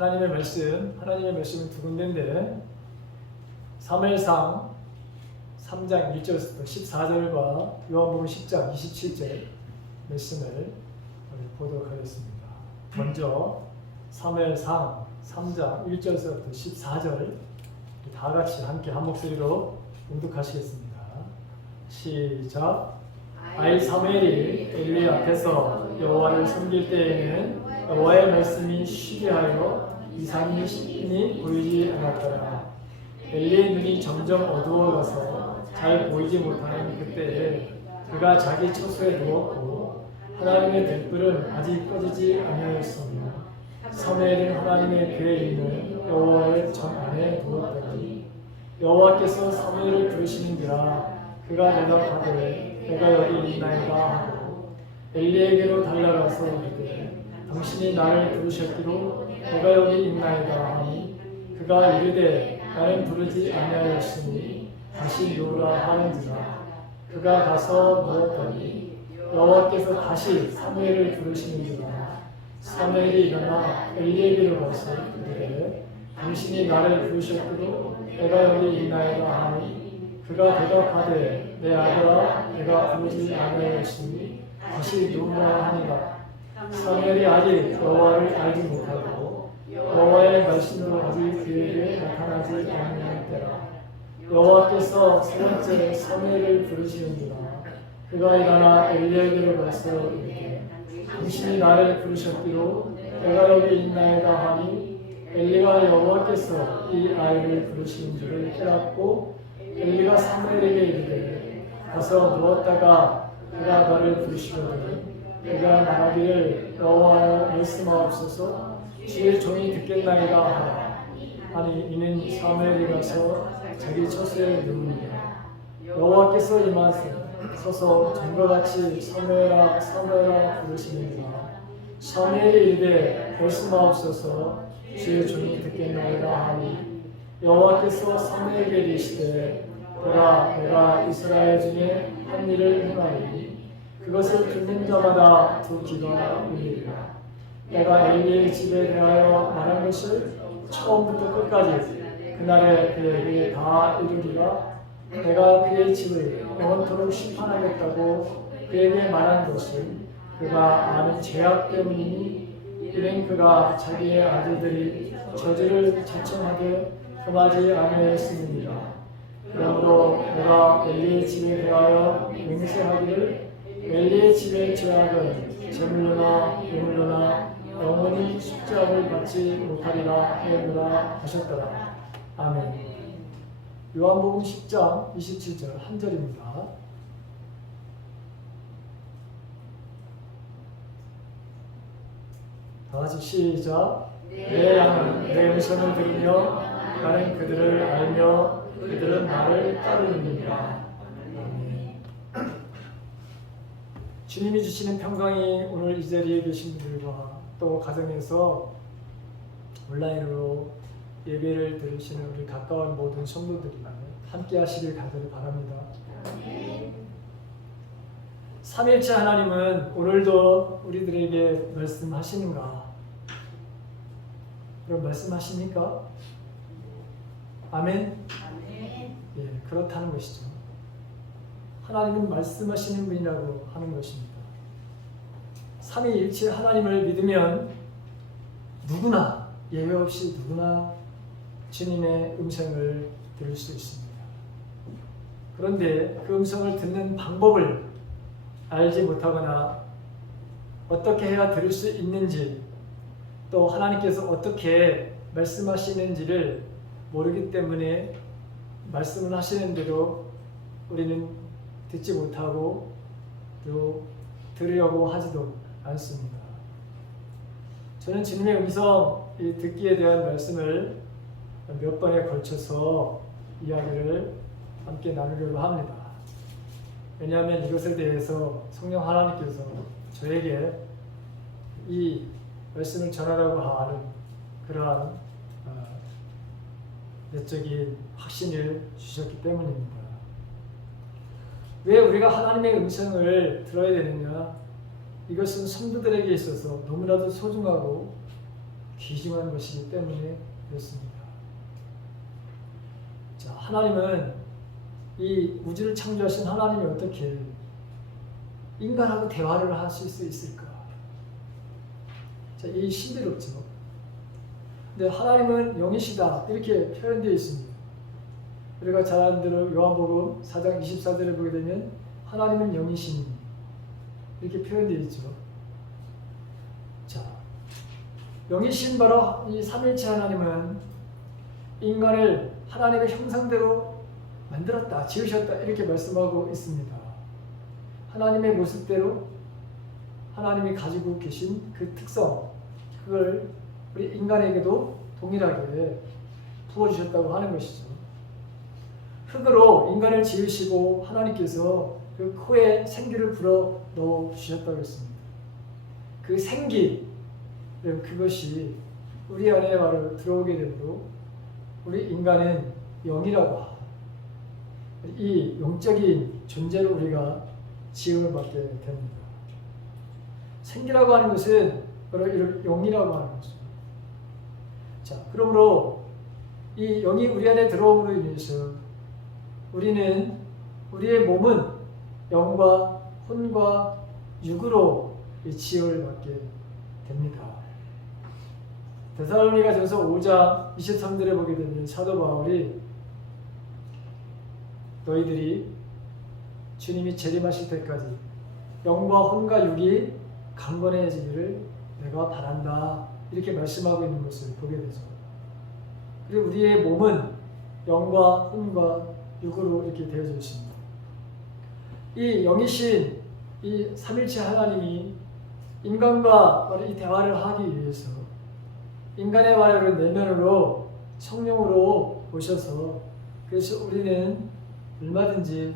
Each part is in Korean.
하나님의 말씀은 두 군데인데 사무엘상 3장 1절부터 14절과 요한복음 10장 27절 말씀을 보도록 하겠습니다. 먼저 사무엘상 3장 1절부터 14절 다 같이 함께 한 목소리로 봉독하시겠습니다. 시작. 아이 사무엘이 엘리 앞에서 여호와를 섬길 때에는 여호와의 말씀이 쉬게 하여 이상이 신이 보이지 않았더라. 엘리의 눈이 점점 어두워가서 잘 보이지 못하는 그때에 그가 자기 처소에 누웠고 하나님의 등불은 아직 꺼지지 아니하였으며 사무엘은 하나님의 궤에 있는 여호와의 전 안에 누웠더니 여호와께서 사무엘을 부르시는지라 그가 대답하되 내가 여기 있나이다 하고 엘리에게로 달려가서 이르되 당신이 나를 부르셨기로 내가 여기 있나이다 하니 그가 이르되 나는 부르지 아니하였으니 다시 누우라 하는지라. 그가 가서 누웠더니 여호와께서 다시 사무엘을 부르시는지라. 사무엘이 일어나 엘리에게로 가서 이르되 당신이 나를 부르셨기로 내가 여기 있나이다 하니 그가 대답하되 내 아들아 내가 부르지 아니하였으니 다시 누우라 하니라. 사무엘이 아직 여호와를 알지 못하고 여호와의 말씀도 아직 그에게 나타나지 아니할 때라. 여호와께서 세 번째 사무엘을 부르시는지라. 그가 일어나 엘리에게로 가서 이르되 당신이 나를 부르셨기로 내가 여기 있나이다 하니 엘리가 여호와께서 이 아이를 부르시는 줄을 깨닫고 엘리가 사무엘에게 이르되 가서 누웠다가 그가 너를 부르시거든 내가 말하기를 여호와여 말씀하옵소서 주의 종이 듣겠나이다 하라. 아니 이는 사무엘이 가서 자기 처소에 누우니라. 여호와께서 임하사 서서 전과 같이 사무엘아 사무엘아 부르시니라. 사무엘이 이르되 말씀하옵소서 주의 종이 듣겠나이다 하니 여호와께서 사무엘에게 이르시되 보라 내가 이스라엘 중에 한 일을 행하리니 그것을 듣는 자마다 두 귀가 울리리라. 내가 엘리의 집에 대하여 말한 것을 처음부터 끝까지 그날에 그에게 다 이루리라. 내가 그의 집을 영원토록 심판하겠다고 그에게 말한 것은 그가 아는 죄악 때문이니 이는 그가 자기의 아들들이 저주를 자청하되 금하지 아니하였음이니라. 그러므로 내가 엘리의 집에 대하여 맹세하기를 엘리의 집의 죄악은 제물로나 예물로나 영원히 숙제함을 받지 못하리라 하였노라 하셨더라. 아멘. 요한복음 10장 27절 한 절입니다. 다같이 시작. 내 양은 내 음성을 들으며 나는 그들을 알며 그들은 나를 따르느니라. 아멘. 주님이 주시는 평강이 오늘 이 자리에 계신 분들과 또 가정에서 온라인으로 예배를 들으시는 우리 가까운 모든 성도들이 함께 하시길 간절히 바랍니다. 삼일째 하나님은 오늘도 우리들에게 말씀하시는가? 그럼 말씀하십니까? 아멘? 예, 그렇다는 것이죠. 하나님은 말씀하시는 분이라고 하는 것입니다. 삼위일체 하나님을 믿으면 누구나 예외 없이 누구나 주님의 음성을 들을 수 있습니다. 그런데 그 음성을 듣는 방법을 알지 못하거나 어떻게 해야 들을 수 있는지 또 하나님께서 어떻게 말씀하시는지를 모르기 때문에 말씀을 하시는 대로 우리는 듣지 못하고 또 들으려고 하지도 않습니다. 저는 주님의 음성 이 듣기에 대한 말씀을 몇 번에 걸쳐서 이야기를 함께 나누려고 합니다. 왜냐하면 이것에 대해서 성령 하나님께서 저에게 이 말씀을 전하라고 하는 그러한 내적인 확신을 주셨기 때문입니다. 왜 우리가 하나님의 음성을 들어야 되느냐? 이것은 성도들에게 있어서 너무나도 소중하고 귀중한 것이기 때문에 그렇습니다. 자, 하나님은 이 우주를 창조하신 하나님이 어떻게 인간하고 대화를 하실 수 있을까? 자, 이 신비롭죠. 근데 하나님은 영이시다 이렇게 표현되어 있습니다. 우리가 잘 아는 대로 요한복음 4장 24절에 보게 되면 하나님은 영이시니 이렇게 표현되어 있죠. 자, 영이신 바로 이 삼일체 하나님은 인간을 하나님의 형상대로 만들었다, 지으셨다 이렇게 말씀하고 있습니다. 하나님의 모습대로 하나님이 가지고 계신 그 특성, 그걸 우리 인간에게도 동일하게 부어주셨다고 하는 것이죠. 흙으로 인간을 지으시고 하나님께서 그 코에 생기를 불어 넣어 주셨다고 했습니다. 그 생기, 그것이 우리 안에 바로 들어오게 되므로 우리 인간은 영이라고 합니다. 이 영적인 존재로 우리가 지음을 받게 됩니다. 생기라고 하는 것은 바로 이런 영이라고 하는 것입니다. 자, 그러므로 이 영이 우리 안에 들어옴으로 인해서 우리는 우리의 몸은 영과 혼과 육으로 지음을 받게 됩니다. 데살로니가전서 5장 23절에 보게 되면 사도 바울이 너희들이 주님이 재림하실 때까지 영과 혼과 육이 강건해지기를 내가 바란다 이렇게 말씀하고 있는 것을 보게 되죠. 그리고 우리의 몸은 영과 혼과 육으로 이렇게 되어져 있습니다. 이 영이신 이 삼일체 하나님이 인간과 이 대화를 하기 위해서 인간의 말을 내면으로 성령으로 오셔서 그래서 우리는 얼마든지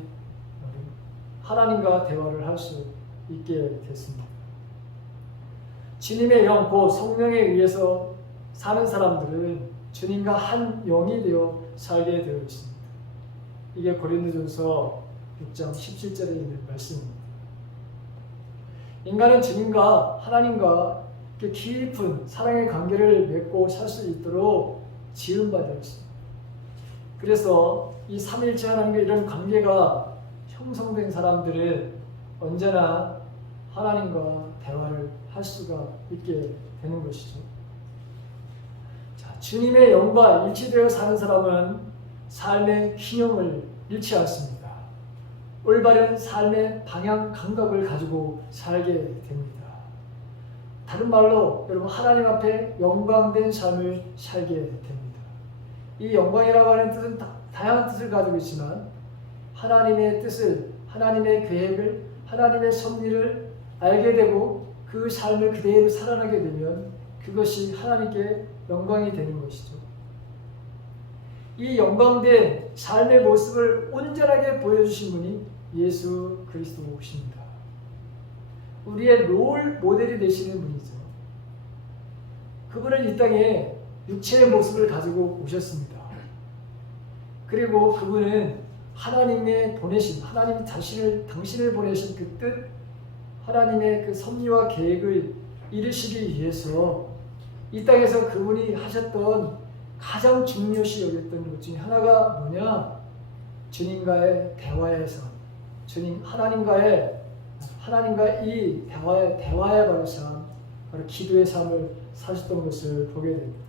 하나님과 대화를 할 수 있게 됐습니다. 주님의 영, 곧 성령에 의해서 사는 사람들은 주님과 한 영이 되어 살게 되어 있습니다. 이게 고린도전서 6장 17절에 있는 말씀입니다. 인간은 주님과 하나님과 깊은 사랑의 관계를 맺고 살 수 있도록 지음받아 있습니다. 그래서 이 삼일체 하나님과 이런 관계가 형성된 사람들은 언제나 하나님과 대화를 할 수가 있게 되는 것이죠. 자, 주님의 영과 일치되어 사는 사람은 삶의 균형을 잃지 않습니다. 올바른 삶의 방향 감각을 가지고 살게 됩니다. 다른 말로 여러분 하나님 앞에 영광된 삶을 살게 됩니다. 이 영광이라고 하는 뜻은 다양한 뜻을 가지고 있지만 하나님의 뜻을, 하나님의 계획을, 하나님의 섭리를 알게 되고 그 삶을 그대로 살아나게 되면 그것이 하나님께 영광이 되는 것이죠. 이 영광된 삶의 모습을 온전하게 보여주신 분이 예수 그리스도십니다. 우리의 롤 모델이 되시는 분이죠. 그분은 이 땅에 육체의 모습을 가지고 오셨습니다. 그리고 그분은 하나님의 보내신, 하나님 당신을 보내신 그 뜻, 하나님의 그 섭리와 계획을 이루시기 위해서 이 땅에서 그분이 하셨던 가장 중요시 여겼던 것 중에 하나가 뭐냐? 주님과의 대화의 삶, 하나님과 이 대화의 바로 삶, 바로 기도의 삶을 사셨던 것을 보게 됩니다.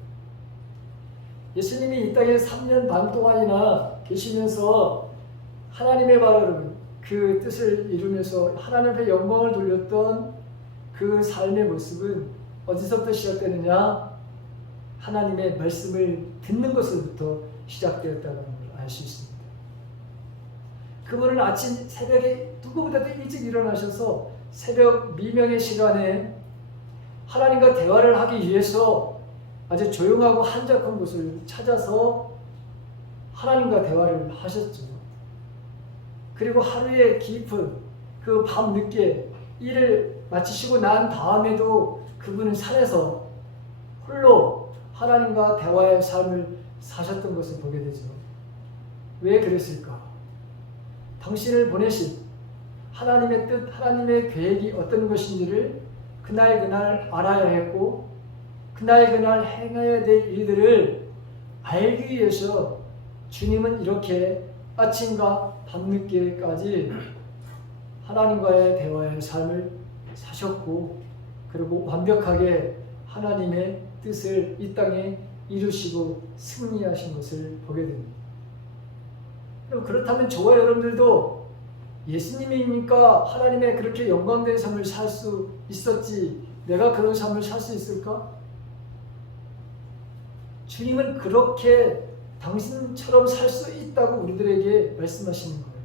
예수님이 이 땅에 3년 반 동안이나 계시면서 하나님의 바로 그 뜻을 이루면서 하나님 앞에 영광을 돌렸던 그 삶의 모습은 어디서부터 시작되느냐? 하나님의 말씀을 듣는 것으로부터 시작되었다는 걸 알 수 있습니다. 그분은 아침 새벽에 누구보다도 일찍 일어나셔서 새벽 미명의 시간에 하나님과 대화를 하기 위해서 아주 조용하고 한적한 곳을 찾아서 하나님과 대화를 하셨죠. 그리고 하루의 깊은 그 밤 늦게 일을 마치시고 난 다음에도 그분은 산에서 홀로 하나님과 대화의 삶을 사셨던 것을 보게 되죠. 왜 그랬을까? 당신을 보내신 하나님의 뜻, 하나님의 계획이 어떤 것인지를 그날 알아야 했고 그날 행해야 될 일들을 알기 위해서 주님은 이렇게 아침과 밤늦게까지 하나님과의 대화의 삶을 사셨고, 그리고 완벽하게 하나님의 뜻을 이 땅에 이루시고 승리하신 것을 보게 됩니다. 그렇다면 저와 여러분들도 예수님이니까 하나님의 그렇게 영광된 삶을 살 수 있었지, 내가 그런 삶을 살 수 있을까? 주님은 그렇게 당신처럼 살 수 있다고 우리들에게 말씀하시는 거예요.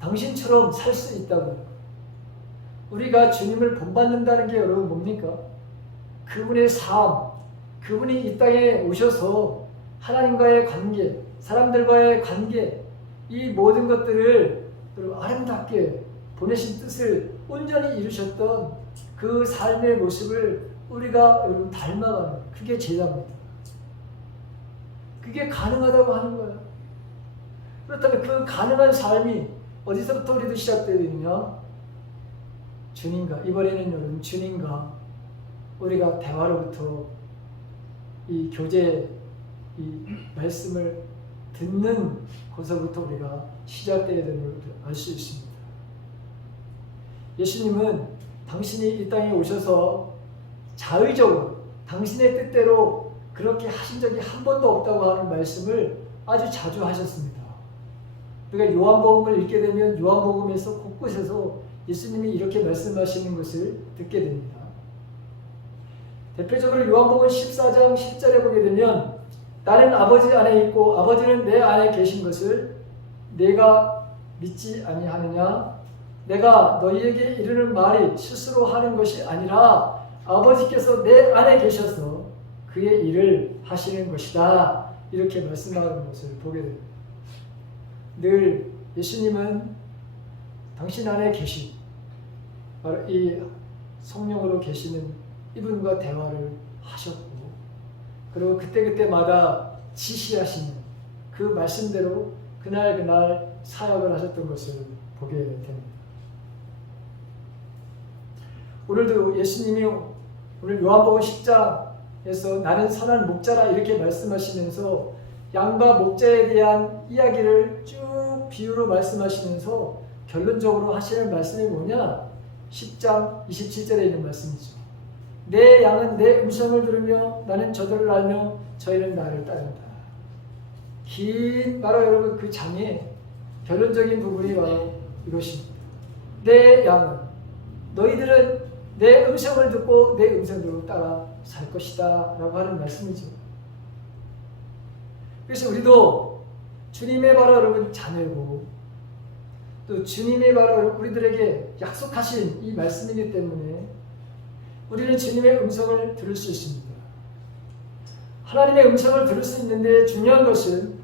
당신처럼 살 수 있다고. 우리가 주님을 본받는다는 게 여러분 뭡니까? 그분의 삶, 그분이 이 땅에 오셔서 하나님과의 관계, 사람들과의 관계, 이 모든 것들을 아름답게 보내신 뜻을 온전히 이루셨던 그 삶의 모습을 우리가 닮아가는, 그게 제자입니다. 그게 가능하다고 하는 거예요. 그렇다면 그 가능한 삶이 어디서부터 우리도 시작되어야 되느냐? 주님과, 이번에는 여러분 주님과 우리가 대화로부터 이 교제, 이 말씀을 듣는 곳서부터 우리가 시작되어야 되는 것을 알 수 있습니다. 예수님은 당신이 이 땅에 오셔서 자의적으로 당신의 뜻대로 그렇게 하신 적이 한 번도 없다고 하는 말씀을 아주 자주 하셨습니다. 우리가 요한복음을 읽게 되면 요한복음에서 곳곳에서 예수님이 이렇게 말씀하시는 것을 듣게 됩니다. 대표적으로 요한복음 14장 10절에 보게 되면 나는 아버지 안에 있고 아버지는 내 안에 계신 것을 내가 믿지 아니하느냐? 내가 너희에게 이르는 말이 스스로 하는 것이 아니라 아버지께서 내 안에 계셔서 그의 일을 하시는 것이다. 이렇게 말씀하는 것을 보게 됩니다. 늘 예수님은 당신 안에 계신, 바로 이 성령으로 계시는 이분과 대화를 하셨고, 그리고 그때그때마다 지시하시는 그 말씀대로 그날 사역을 하셨던 것을 보게 됩니다. 오늘도 예수님이 오늘 요한복음 10장에서 나는 선한 목자라 이렇게 말씀하시면서 양과 목자에 대한 이야기를 쭉 비유로 말씀하시면서 결론적으로 하시는 말씀이 뭐냐? 10장 27절에 있는 말씀이죠. 내 양은 내 음성을 들으며 나는 저들을 알며 저희는 나를 따른다. 긴 바로 여러분 그 장의 결론적인 부분이 바로 이것입니다. 내 양은, 너희들은 내 음성을 듣고 내 음성대로 따라 살 것이다 라고 하는 말씀이죠. 그래서 우리도 주님의 바로 여러분 자녀고, 또 주님의 바로 우리들에게 약속하신 이 말씀이기 때문에 우리는 주님의 음성을 들을 수 있습니다. 하나님의 음성을 들을 수 있는데 중요한 것은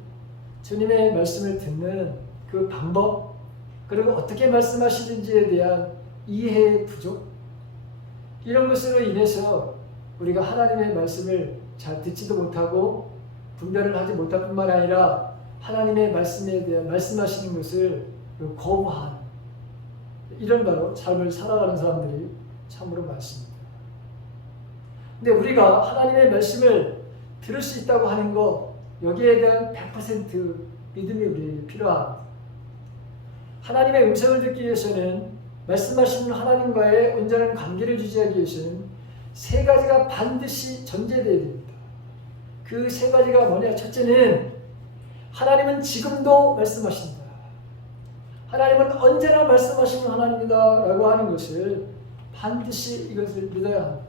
주님의 말씀을 듣는 그 방법, 그리고 어떻게 말씀하시는지에 대한 이해의 부족, 이런 것으로 인해서 우리가 하나님의 말씀을 잘 듣지도 못하고 분별을 하지 못할 뿐만 아니라 하나님의 말씀에 대한 말씀하시는 것을 거부하는 이런 바로 삶을 살아가는 사람들이 참으로 많습니다. 근데 우리가 하나님의 말씀을 들을 수 있다고 하는 것, 여기에 대한 100% 믿음이 우리에게 필요합니다. 하나님의 음성을 듣기 위해서는, 말씀하시는 하나님과의 온전한 관계를 유지하기 위해서는 세 가지가 반드시 전제되어야 됩니다. 그 세 가지가 뭐냐? 첫째는 하나님은 지금도 말씀하신다. 하나님은 언제나 말씀하시는 하나님이다 라고 하는 것을 반드시 이것을 믿어야 합니다.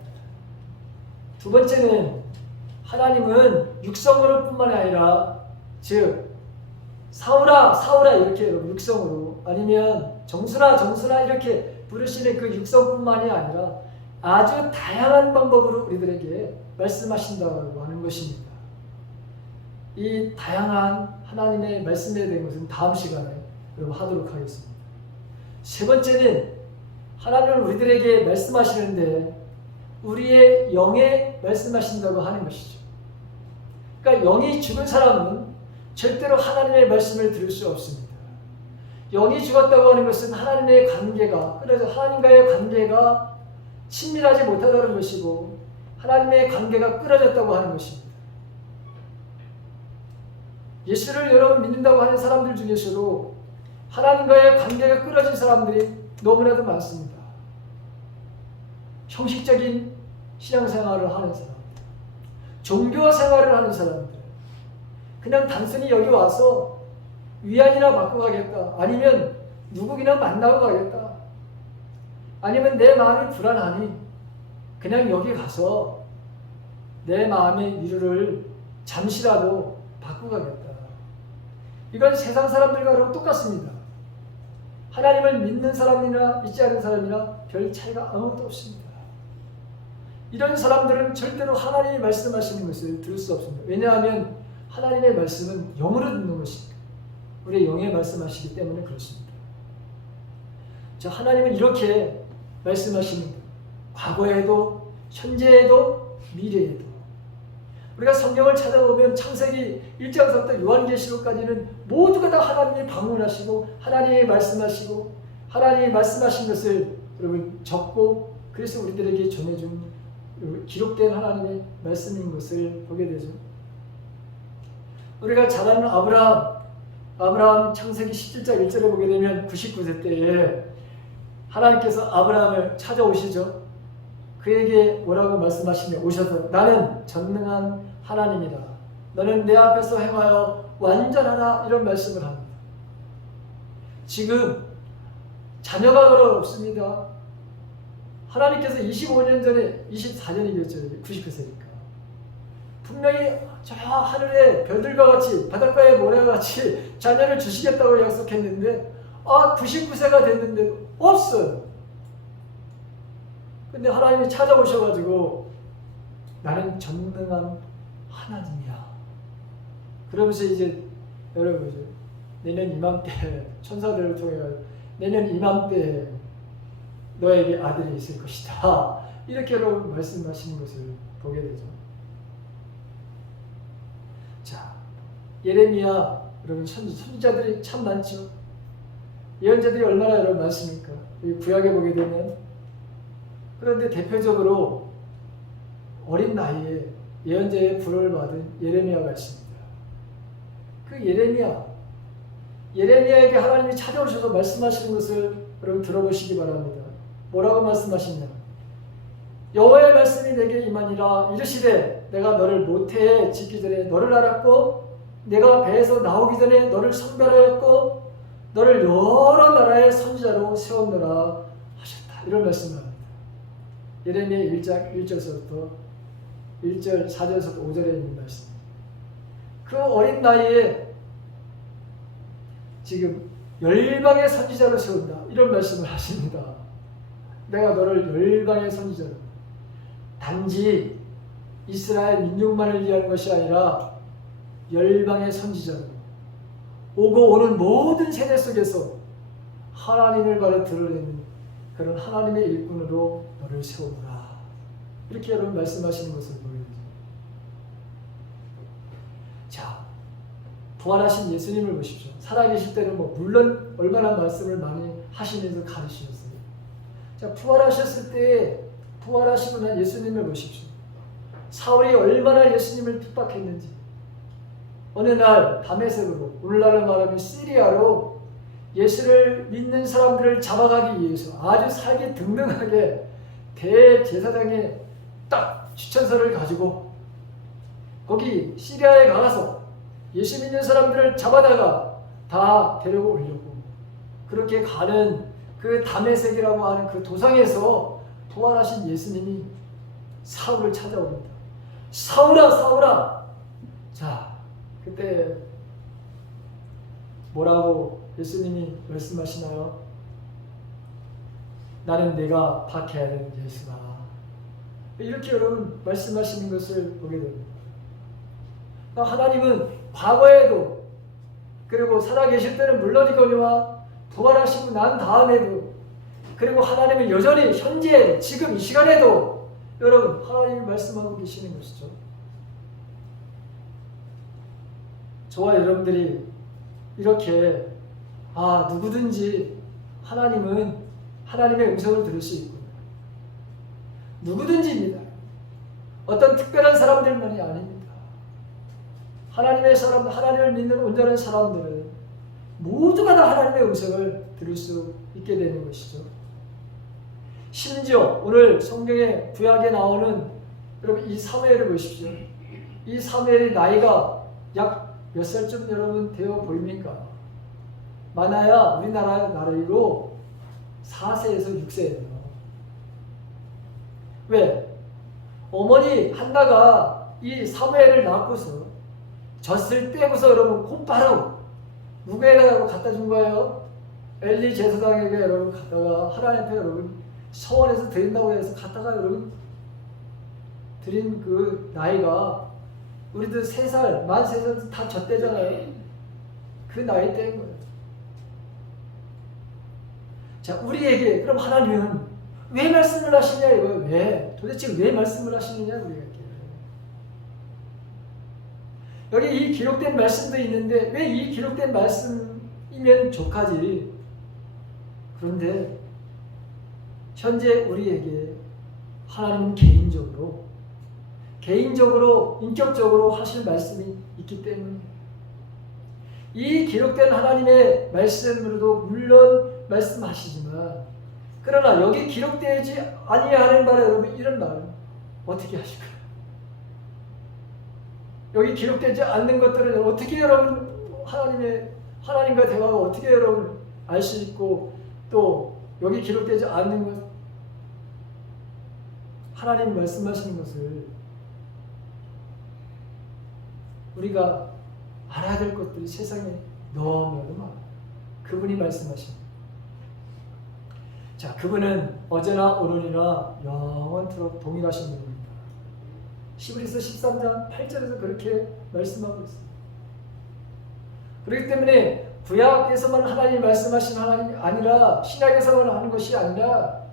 두 번째는 하나님은 육성으로 뿐만 아니라, 즉 사울아 사울아 이렇게 육성으로, 아니면 정순아 정순아 이렇게 부르시는 그 육성뿐만이 아니라 아주 다양한 방법으로 우리들에게 말씀하신다고 하는 것입니다. 이 다양한 하나님의 말씀에 대한 것은 다음 시간에 하도록 하겠습니다. 세 번째는 하나님은 우리들에게 말씀하시는데 우리의 영에 말씀하신다고 하는 것이죠. 그러니까 영이 죽은 사람은 절대로 하나님의 말씀을 들을 수 없습니다. 영이 죽었다고 하는 것은 하나님의 관계가, 그래서 하나님과의 관계가 친밀하지 못하다는 것이고, 하나님의 관계가 끊어졌다고 하는 것입니다. 예수를 여러분 믿는다고 하는 사람들 중에서도 하나님과의 관계가 끊어진 사람들이 너무나도 많습니다. 형식적인 신앙생활을 하는 사람들, 종교 생활을 하는 사람들, 그냥 단순히 여기 와서 위안이나 받고 가겠다, 아니면 누구이나 만나고 가겠다, 아니면 내 마음이 불안하니 그냥 여기 가서 내 마음의 위로를 잠시라도 받고 가겠다. 이건 세상 사람들과 똑같습니다. 하나님을 믿는 사람이나 믿지 않는 사람이나 별 차이가 아무것도 없습니다. 이런 사람들은 절대로 하나님이 말씀하시는 것을 들을 수 없습니다. 왜냐하면 하나님의 말씀은 영으로 듣는 것입니다. 우리의 영에 말씀하시기 때문에 그렇습니다. 자, 하나님은 이렇게 말씀하십니다. 과거에도, 현재에도, 미래에도. 우리가 성경을 찾아보면 창세기 1장서부터 요한계시록까지는 모두가 다 하나님이 방문하시고 하나님이 말씀하시고 하나님이 말씀하신 것을 여러분 적고 그래서 우리들에게 전해준 기록된 하나님의 말씀인 것을 보게 되죠. 우리가 잘 아는 아브라함 창세기 17장 1절에 보게 되면 99세 때에 하나님께서 아브라함을 찾아오시죠. 그에게 뭐라고 말씀하시며 오셔서 나는 전능한 하나님이다. 너는 내 앞에서 행하여 완전하라. 이런 말씀을 합니다. 지금 자녀가 없습니다. 하나님께서 25년 전에 24년이겠죠. 99세니까. 분명히 저 하늘의 별들과 같이 바닷가의 모래와 같이 자녀를 주시겠다고 약속했는데 99세가 됐는데 없어요. 근데 하나님이 찾아오셔가지고 나는 전능한 하나님이야. 그러면서 이제 여러분 이제 내년 이맘때 천사들을 통해 내년 이맘때 너에게 아들이 있을 것이다. 이렇게 여러분 말씀하시는 것을 보게 되죠. 자, 예레미야 여러분 선지자들이 참 많죠. 예언자들이 얼마나 여러분 많습니까? 구약에 보게 되면 그런데 대표적으로 어린 나이에 예언자의 부름을 받은 예레미야가 있습니다. 그 예레미야에게 하나님이 찾아오셔서 말씀하시는 것을 여러분 들어보시기 바랍니다. 뭐라고 말씀하시냐? 여호와의 말씀이 내게 임하니라. 이르시되 내가 너를 모태에 짓기 전에 너를 알았고 내가 배에서 나오기 전에 너를 선별하였고 너를 여러 나라의 선지자로 세웠노라 하셨다. 이런 말씀을 합니다. 예레미야 1장 1절서부터 1절 4절서부터 5절에 있는 말씀. 그 어린 나이에 지금 열방의 선지자로 세운다. 이런 말씀을 하십니다. 내가 너를 열방의 선지자로. 단지 이스라엘 민족만을 위한 것이 아니라 열방의 선지자로. 오고 오는 모든 세대 속에서 하나님을 바로 드러내는 그런 하나님의 일꾼으로 너를 세우라. 이렇게 여러분 말씀하시는 것을 보여요. 자, 부활하신 예수님을 보십시오. 살아계실 때는 물론 얼마나 말씀을 많이 하시면서 가르치셨어요. 자, 부활하셨을 때 부활하시고 난 예수님을 보십시오. 사울이 얼마나 예수님을 핍박했는지. 어느 날 다메섹으로, 오늘날로 말하면 시리아로 예수를 믿는 사람들을 잡아가기 위해서 아주 살기 등등하게 대제사장에 딱 추천서를 가지고 거기 시리아에 가서 예수 믿는 사람들을 잡아다가 다 데려오려고 그렇게 가는 그 다메섹이라고 하는 그 도상에서 부활하신 예수님이 사울을 찾아옵니다. 사울아, 사울아. 자, 그때 뭐라고 예수님이 말씀하시나요? 나는 내가 박해야 되는 예수다. 이렇게 여러분 말씀하시는 것을 보게 됩니다. 하나님은 과거에도 그리고 살아계실 때는 물론이거니와 부활하시고 난 다음에도 그리고 하나님은 여전히 현재 지금 이 시간에도 여러분 하나님이 말씀하고 계시는 것이죠. 저와 여러분들이 이렇게 누구든지 하나님은 하나님의 음성을 들을 수 있구나. 누구든지입니다. 어떤 특별한 사람들만이 아닙니다. 하나님의 사람, 하나님을 믿는 온전한 사람들은 모두가 다 하나님의 음성을 들을 수 있게 되는 것이죠. 심지어 오늘 성경에 구약에 나오는 여러분 이 사무엘을 보십시오. 이 사무엘의 나이가 약 몇 살쯤 여러분 되어 보입니까? 많아야 우리나라 나이로 4세에서 6세예요. 왜? 어머니 한나가 이 사무엘을 낳고서 젖을 떼고서 여러분 곧바로 누구에다가 갖다 준 거예요? 엘리 제사장에게 여러분 갖다가 하나님 앞에 여러분 서원에서 드린다고 해서 갖다가 여러분 드린 그 나이가 우리들 3살, 만 3살 다 젖대잖아요. 그 나이 때인 거예요. 자, 우리에게 그럼 하나님은 왜 말씀을 하시냐 이거예요. 왜? 도대체 왜 말씀을 하시느냐 우리에게. 여기 이 기록된 말씀도 있는데 왜 이 기록된 말씀이면 족하지. 그런데 현재 우리에게 하나님은 개인적으로 인격적으로 하실 말씀이 있기 때문에 이 기록된 하나님의 말씀으로도 물론 말씀하시지만 그러나 여기 기록되지 아니하는 바를 여러분 이런 말은 어떻게 하실까요? 여기 기록되지 않는 것들은 어떻게 여러분 하나님과 대화가 어떻게 여러분 알 수 있고 또 여기 기록되지 않는 것 하나님 말씀하시는 것을 우리가 알아야 될 것들이 세상에 너무너무 많아요. 그분이 말씀하십니다. 자, 그분은 어제나 오늘이나 영원토록 동일하신 분입니다. 히브리서 13장 8절에서 그렇게 말씀하고 있습니다. 그렇기 때문에 구약에서만 하나님이 말씀하신 하나님이 아니라 신약에서만 하는 것이 아니라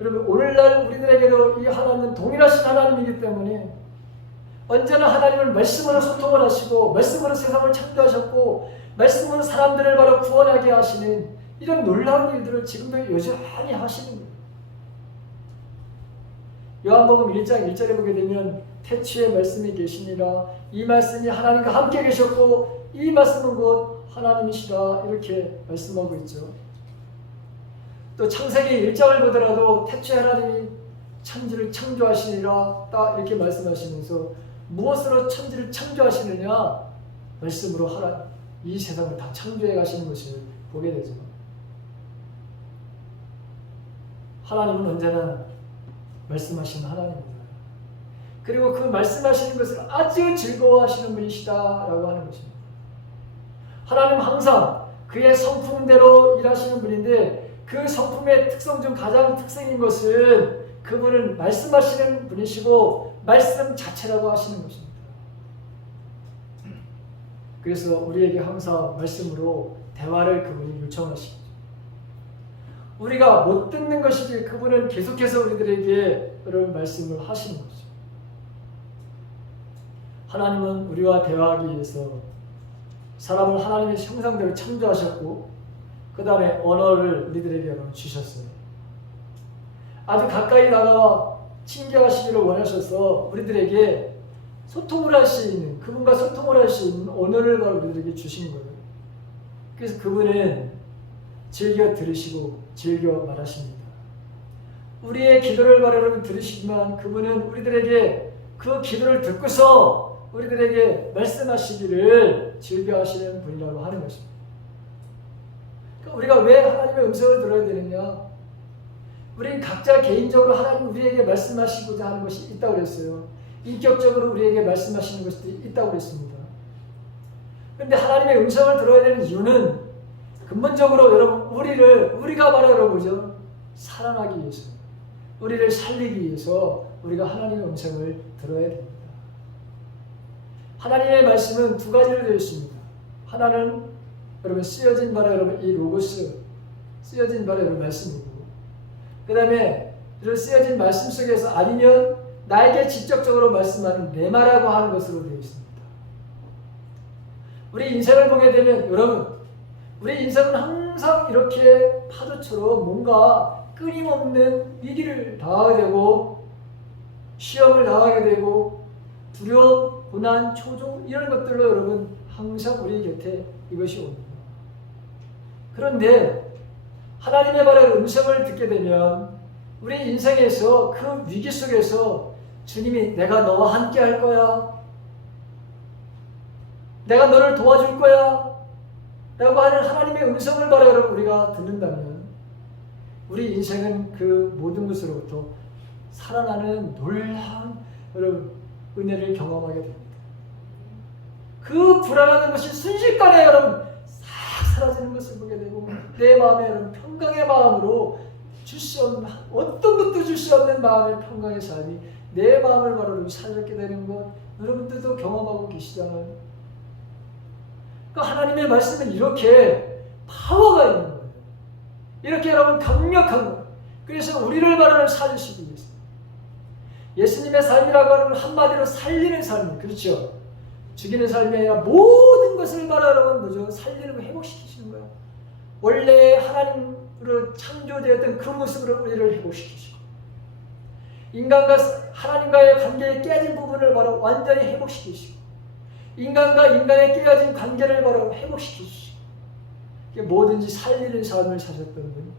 여러분 오늘날 우리들에게도 이 하나님은 동일하신 하나님이기 때문에 언제나 하나님은 말씀으로 소통을 하시고 말씀으로 세상을 창조하셨고 말씀으로 사람들을 바로 구원하게 하시는 이런 놀라운 일들을 지금도 여전히 하시는 거예요. 요한복음 1장 1절에 보게 되면 태초에 말씀이 계시니라 이 말씀이 하나님과 함께 계셨고 이 말씀은 곧 하나님이시라 이렇게 말씀하고 있죠. 또 창세기 1장을 보더라도 태초에 하나님이 천지를 창조하시니라 딱 이렇게 말씀하시면서 무엇으로 천지를 창조하시느냐 말씀으로 이 세상을 다 창조해 가시는 것을 보게 되죠. 하나님은 언제나 말씀하시는 하나님입니다. 그리고 그 말씀하시는 것을 아주 즐거워하시는 분이시다라고 하는 것입니다. 하나님은 항상 그의 성품대로 일하시는 분인데 그 성품의 특성 중 가장 특성인 것은 그분은 말씀하시는 분이시고 말씀 자체라고 하시는 것입니다. 그래서 우리에게 항상 말씀으로 대화를 그분이 요청하시죠. 우리가 못 듣는 것이지 그분은 계속해서 우리들에게 여러분 말씀을 하시는 거죠. 하나님은 우리와 대화하기 위해서 사람을 하나님의 형상대로 창조하셨고 그 다음에 언어를 우리들에게 여러분 주셨어요. 아주 가까이 다가와 친교하시기를 원하셔서 우리들에게 소통을 할 수 있는 그분과 소통을 할 수 있는 언어를 바로 우리들에게 주신 거예요. 그래서 그분은 즐겨 들으시고 즐겨 말하십니다. 우리의 기도를 바로 여러분 들으시지만 그분은 우리들에게 그 기도를 듣고서 우리들에게 말씀하시기를 즐겨 하시는 분이라고 하는 것입니다. 그러니까 우리가 왜 하나님의 음성을 들어야 되느냐? 우리는 각자 개인적으로 하나님 우리에게 말씀하시고자 하는 것이 있다고 그랬어요. 인격적으로 우리에게 말씀하시는 것들이 있다고 그랬습니다. 그런데 하나님의 음성을 들어야 되는 이유는 근본적으로 여러분 우리가 바로 여러분죠 살아나기 위해서 우리를 살리기 위해서 우리가 하나님의 음성을 들어야 됩니다. 하나님의 말씀은 두 가지로 되어 있습니다. 하나는 여러분 쓰여진 바로 여러분 이 로고스 쓰여진 바로 여러분 말씀이고 그 다음에 이런 쓰여진 말씀 속에서 아니면 나에게 직접적으로 말씀하는 레마라고 하는 것으로 되어 있습니다. 우리 인생을 보게 되면 여러분 우리 인생은 항상 이렇게 파도처럼 뭔가 끊임없는 위기를 당하게 되고 시험을 당하게 되고 두려움, 고난, 초조 이런 것들로 여러분 항상 우리 곁에 이것이 옵니다. 그런데 하나님의 말의 음성을 듣게 되면 우리 인생에서 그 위기 속에서 주님이 내가 너와 함께 할 거야, 내가 너를 도와줄 거야 라고 하는 하나님의 음성을 바로 여러분 우리가 듣는다면 우리 인생은 그 모든 것으로부터 살아나는 놀라운 여러분 은혜를 경험하게 됩니다. 그 불안한 것이 순식간에 여러분 싹 사라지는 것을 보게 되고 내 마음에 여러분 평강의 마음으로 줄 수 없는 어떤 것도 줄 수 없는 마음의 평강의 삶이 내 마음을 바로 살게 되는 것 여러분들도 경험하고 계시잖아요. 그러니까 하나님의 말씀은 이렇게 파워가 있는 거예요. 이렇게 여러분 강력한 거예요. 그래서 우리를 바로 살리시기 위해서 예수님의 삶이라고 하는 건 한마디로 살리는 삶이에요. 그렇죠? 죽이는 삶이 아니라 모든 것을 바로 여러분 뭐죠? 살리는 거, 회복시키시는 거예요. 원래 하나님으로 창조되었던 그 모습으로 우리를 회복시키시고 인간과 하나님과의 관계에 깨진 부분을 바로 완전히 회복시키시고 인간과 인간의 깨어진 관계를 바로 회복시키시고 뭐든지 살리는 삶을 사셨던 분,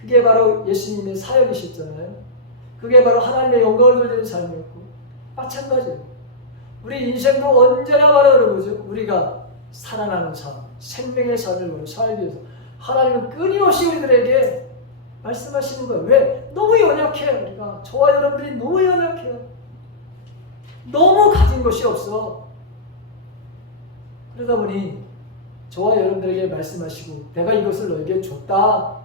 그게 바로 예수님의 사역이셨잖아요. 그게 바로 하나님의 영광을 돌리는 삶이었고 마찬가지예요. 우리 인생도 언제나 바로 뭐죠? 우리가 살아나는 삶, 생명의 삶을 바로 살기 위해서 하나님은 끊임없이 우리들에게 말씀하시는 거예요. 왜? 너무 연약해요. 우리가 저와 여러분들이 너무 연약해요. 너무 가진 것이 없어. 그러다 보니 저와 여러분들에게 말씀하시고 내가 이것을 너에게 줬다